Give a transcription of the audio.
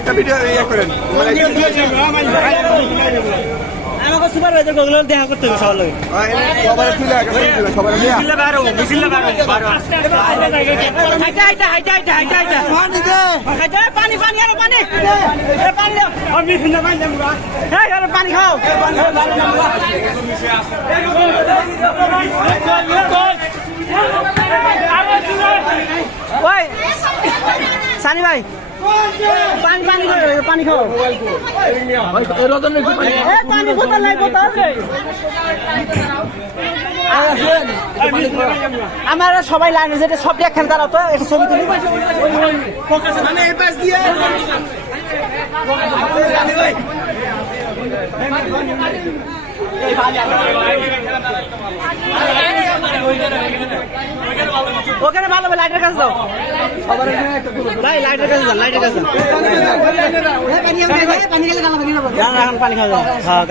একটা ভিডিও ইয়ে করেন আমাকে সুপারভাইজার গুলো দেখা করতে হবে সবার লগে সবার তুলে আগে সবার নিয়ে মিছিল বাইরে মিছিল বাইরে হাইটা পানি পানি আর পানি এ পানি দাও আর মিছিল পানি দাও হ্যাঁ আর পানি খাও ওই সানি ভাই পানি পানি পানি খাও পানি বোতল নাই বোতল আমার সবাই লাইনে যেটা সব দেখেন তারা তো একটা ছবি তুলি মানে এই পাশ দিয়ে ওখানে ভালো লাইটের কাছে যাও লাইটের কাছে যাও লাইটের কাছে পানি খাওয়া যাও হ্যাঁ